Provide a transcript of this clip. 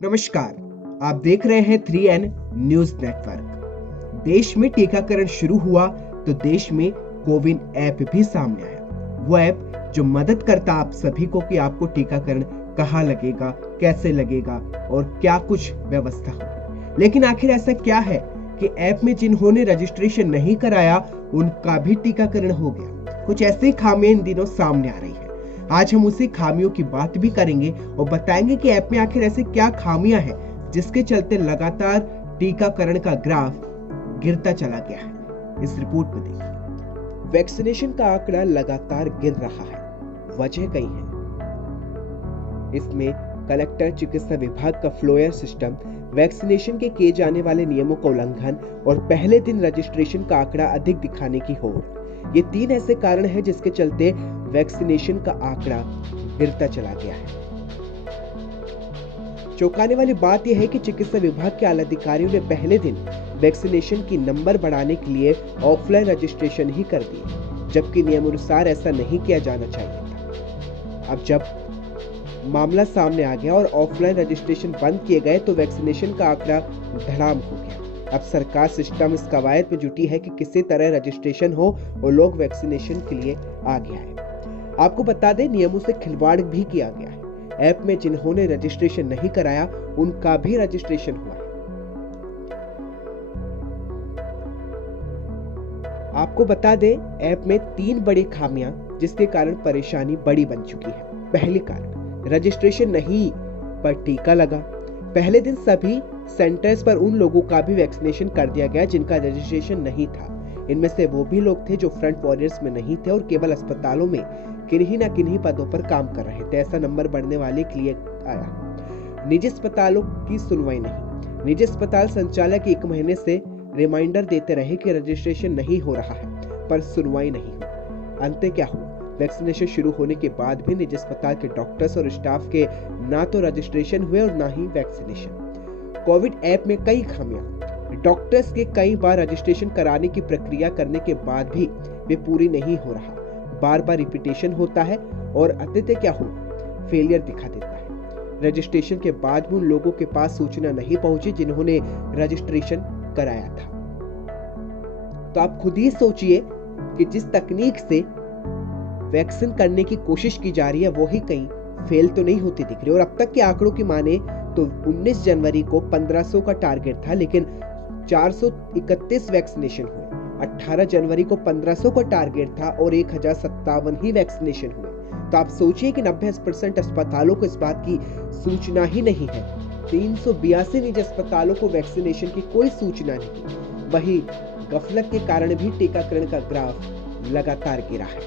नमस्कार, आप देख रहे हैं 3N न्यूज नेटवर्क। देश में टीकाकरण शुरू हुआ तो देश में कोविन ऐप भी सामने आया। वो ऐप जो मदद करता आप सभी को कि आपको टीकाकरण कहाँ लगेगा, कैसे लगेगा और क्या कुछ व्यवस्था होगी। लेकिन आखिर ऐसा क्या है कि ऐप में जिन्होंने रजिस्ट्रेशन नहीं कराया उनका भी टीकाकरण हो गया। कुछ ऐसी खामियां इन दिनों सामने आ रही है। आज हम उसी खामियों की बात भी करेंगे और बताएंगे कि ऐप में आखिर ऐसे क्या खामियां हैं जिसके चलते लगातार टीकाकरण का ग्राफ गिरता चला गया है। इस रिपोर्ट में देखिए, वैक्सीनेशन का आंकड़ा लगातार गिर रहा है। वजह कई है। इसमें कलेक्टर, चिकित्सा विभाग का फ्लोयर सिस्टम, वैक्सीनेशन के किए जाने वाले नियमों का उल्लंघन और पहले दिन रजिस्ट्रेशन का आंकड़ा अधिक दिखाने की होड़, ये 3 ऐसे कारण हैं जिसके चलते वैक्सीनेशन का आंकड़ा गिरता चला गया है। चौंकाने वाली बात यह है कि चिकित्सा विभाग के आला अधिकारियों ने पहले दिन वैक्सीनेशन की नंबर बढ़ाने के लिए ऑफलाइन रजिस्ट्रेशन ही कर दिए, जबकि नियमानुसार ऐसा नहीं किया जाना चाहिए था। अब जब मामला सामने आ गया और ऑफलाइन रजिस्ट्रेशन बंद किए गए तो वैक्सीनेशन का आंकड़ा धड़ाम हो गया। अब सरकार सिस्टम इस कवायद में जुटी है कि किसी तरह रजिस्ट्रेशन हो और लोग वैक्सीनेशन के लिए आगे आए। आपको बता दें, नियमों से खिलवाड़ भी किया गया है। ऐप में जिन्होंने रजिस्ट्रेशन नहीं कराया उनका भी रजिस्ट्रेशन हुआ है। आपको बता दें, ऐप में 3 बड़ी खामियां जिसके कारण परेशानी बड़ी बन चुकी है। पहली कारण, रजिस्ट्रेशन नहीं पर टीका लगा। पहले दिन सभी सेंटर्स पर उन लोगों का भी वैक्सीनेशन कर दिया गया जिनका रजिस्ट्रेशन नहीं था। इनमें से वो भी लोग थे जो फ्रंट वॉरियर्स में नहीं थे और केवल अस्पतालों में किन्हीं न किन्हीं पदों पर काम कर रहे थे। ऐसा नंबर बढ़ने वाले के लिए आया। निजी अस्पतालों की सुनवाई नहीं। निजी अस्पताल संचालक 1 महीने से रिमाइंडर देते रहे कि रजिस्ट्रेशन नहीं हो रहा है, पर सुनवाई नहीं हुई। अंत क्या हुआ? वैक्सीनेशन शुरू होने के बाद भी निजी अस्पताल के डॉक्टर्स और स्टाफ के ना तो रजिस्ट्रेशन हुए और ना ही वैक्सीनेशन। कोविड ऐप में कई खामियां। डॉक्टर्स के कई बार रजिस्ट्रेशन कराने की प्रक्रिया करने के बाद भी वे पूरी नहीं हो रहा, बार बार रिपीटेशन होता है और अंततः क्या हो, फेलियर दिखा देता है। रजिस्ट्रेशन के बाद भी उन लोगों के पास सूचना नहीं पहुंची जिन्होंने रजिस्ट्रेशन कराया था। तो आप खुद ही सोचिए कि जिस तकनीक से वैक्सीन करने की कोशिश की जा रही है वो ही कहीं फेल तो नहीं होती दिख रही। और अब तक के आंकड़ों की माने तो 19 जनवरी को 1500 का टारगेट था, लेकिन 431 वैक्सीनेशन हुए। 18 जनवरी को 1500 का टारगेट था और 1057 ही वैक्सीनेशन हुए। तो आप सोचिए कि 90% अस्पतालों को इस बात की सूचना ही नहीं है। 382 निजी अस्पतालों को वैक्सीनेशन की कोई सूचना नहीं। वही गफलत के कारण भी टीकाकरण का ग्राफ लगातार गिरा है।